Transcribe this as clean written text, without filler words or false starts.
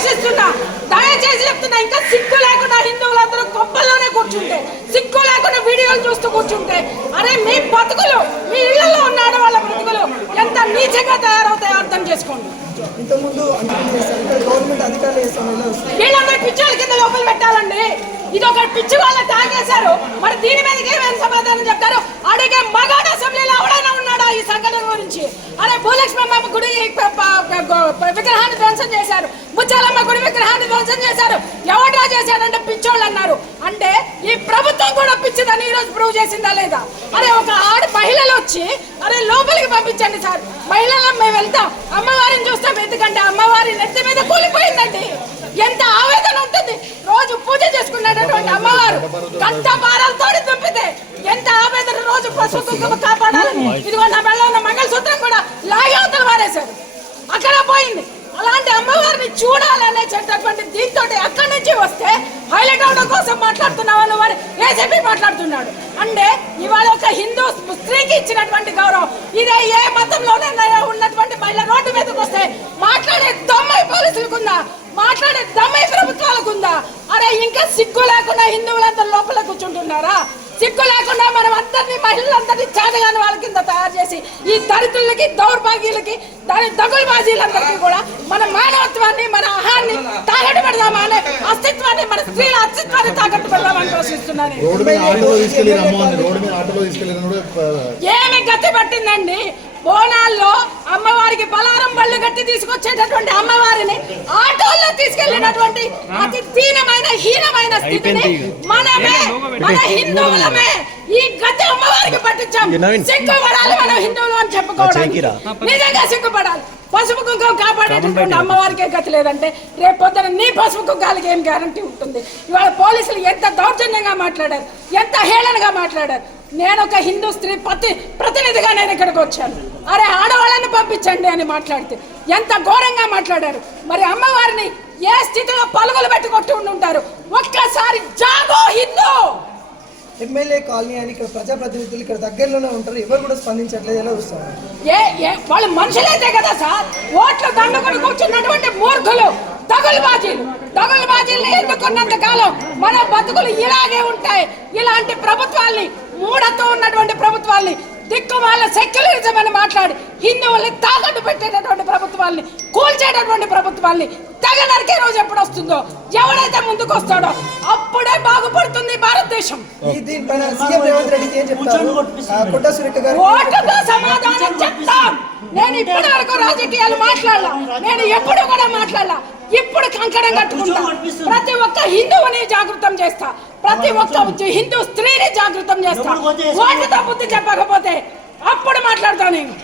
ప్రశ్నిస్తున్నా, దయచేసి చెప్తున్నా, ఇంకా సిగ్గు లేకుండా హిందువులందరూ గొప్పల్లోనే కూర్చుంటే, సిగ్గు లేకుండా వీడియోలు చూస్తూ కూర్చుంటే, అరే మీ బతుకులు, మీ ఇళ్లలో ఉన్న వాళ్ళ బ్రతుకులు ఎంత నీచంగా తయారవుతాయో అర్థం చేసుకోండి. వీళ్ళందరూ పిచ్చోళ్ళ కింద లోపల పెట్టాలండి. ఇది ఒక పిచ్చి వాళ్ళ తాగేశారు. మరి దీని మీదకి ఏమైనా సమాధానం చెప్తారు? అడిగే మగాడు అసెంబ్లీలో ఎవడైనా ఉన్నాడా ఈ సంఘటన గురించి? అరే భూలక్ష్మమ్మ గుడి విగ్రహాన్ని ధ్వంసం చేశారు, ముచ్చాలమ్మ గుడి విగ్రహాన్ని ధ్వంసం చేశారు. ఎవడ్రా చేశాడంటే పిచ్చోళ్ళు అన్నారు. అంటే ఈ ప్రభుత్వం కూడా పిచ్చిదని ఈ రోజు ప్రూవ్ చేసిందా లేదా? అరే ఒక మహిళలు వచ్చి అరే లోపలికి పంపించండి సార్, మహిళలు మేము వెళ్తాం, అమ్మవారిని చూస్తాం, ఎందుకంటే అమ్మవారి నెత్తి మీద కూలిపోయిందండి. ఎంత ఆవేదన ఉంటుంది. రోజు పూజ చేసుకున్నటువంటి అమ్మవారు కట్ట భారాలతో దుంపితే ఎంత ఆవేదన. రోజు పసుపు కుంకుమ కాపాడాలని ఇదిగో నా మెడలో ఉన్న మంగళసూత్రం కూడా లాగే అవతల వారేశారు, అక్కడ పోయింది. అలాంటి అమ్మవారిని చూడాలనే చెప్పేటువంటి దీంతో అక్కడి నుంచి వస్తే హైలైట్ అవడం కోసం మాట్లాడుతున్న వాళ్ళు వారు ఏజేపీ మాట్లాడుతున్నాడు. అంటే ఇవాళ ఒక హిందూ స్త్రీకి ఇచ్చినటువంటి గౌరవం ఇదే ఏ మతంలోనే ఉన్నటువంటి మహిళ రోడ్డు మీదకి వస్తే మాట్లాడే దమ్ము పోలీసులకుందా, మాట్లాడే దమ్ము ప్రభుత్వాలకు ఉందా? అరే ఇంకా సిగ్గు లేకుండా హిందువులందరూ లోపల కూర్చుంటున్నారా? సిగ్గు లేకుండా మనం అందరినీ మహిళలందరినీ చేతగాని వాళ్ళ కింద తయారు చేసి ఈ దళితులకి, దౌర్భాగ్యులకి, దగులుబాజీలందరికీ కూడా మన మానవత్వాన్ని, మన ఆహాన్ని తాకట్టు పెడదామా అనే అస్తిత్వాన్ని, మన స్త్రీల అస్తిత్వాన్ని తాకట్టు పెడదామని ప్రశ్నిస్తున్నాను. ఏమి గతి పట్టిందండి? బోనాల్లో అమ్మవారికి బలారం బళ్ళు గట్టి తీసుకొచ్చేటటువంటి అమ్మవారిని ఆటోల్లో తీసుకెళ్లినటువంటి అతి దీనమైన హీనమైన స్థితిని మనమే, మన హిందువులమే ఈ గతి అమ్మవారికి పట్టించాం. సిగ్గుపడాలి మనం హిందువులు అని చెప్పుకోవడానికి, నిజంగా సిగ్గుపడాలి. పసుపు కుంకుమ కాపాడేటటువంటి అమ్మవారికే గతి లేదంటే రేపు పొద్దున నీ పసుపు కుంకాలకి ఏం గ్యారంటీ ఉంటుంది? ఇవాళ పోలీసులు ఎంత దౌర్జన్యంగా మాట్లాడారు, ఎంత హేళనగా మాట్లాడారు. నేను ఒక హిందూ స్త్రీ ప్రతినిధిగా నేను ఇక్కడికి వచ్చాను. అరే ఆడవాళ్ళని పంపించండి అని మాట్లాడితే ఎంత ఘోరంగా మాట్లాడారు. మరి అమ్మవారిని ఏ స్థితిలో పలుగులు పెట్టి కొట్టి ఉంటారు? ఒక్కసారి జాగో హిందూ. ఎమ్మెల్యే కాలనీ అని ఇక్కడ ప్రజాప్రతినిధులు ఇక్కడ దగ్గరలోనే ఉంటారు, ఎవరు కూడా స్పందించట్లేదు. ఎలా చూస్తారు? వాళ్ళు మనుషులైతే కదా సార్, ఓట్లు దండుకొని కూర్చున్నటువంటి మూర్ఖులు, దగులుబాజీలు ఎన్నుకున్నంత కాలం మన బతుకులు ఇలాగే ఉంటాయి. ఇలాంటి ప్రభుత్వాల్ని, మూఢతో ఉన్నటువంటి ప్రభుత్వాల్ని, దిక్కుమాల సెక్యులరిజం అని మాట్లాడి హిందువుల్ని తాకట్టు పెట్టేటటువంటి ప్రభుత్వాల్ని, కూల్చేటటువంటి ప్రభుత్వాల్ని తెగ నరికే రోజు ఎప్పుడు వస్తుందో, ఎవడైతే ముందుకు వస్తాడో అప్పుడే బాగుపడుతుంది భారతదేశం. ఓటుతో సమాధానం చెప్తాం. నేను ఇప్పటి వరకు రాజకీయాలు మాట్లాడలా, నేను ఎప్పుడు కూడా మాట్లాడలా. ఇప్పుడు కంకణం కట్టుకుంటా, ప్రతి ఒక్క హిందువుని జాగృతం చేస్తా, ప్రతి ఒక్క హిందూ స్త్రీని జాగృతం చేస్తా. ఓటుతో బుద్ధి చెప్పకపోతే అప్పుడు మాట్లాడతాను నేను.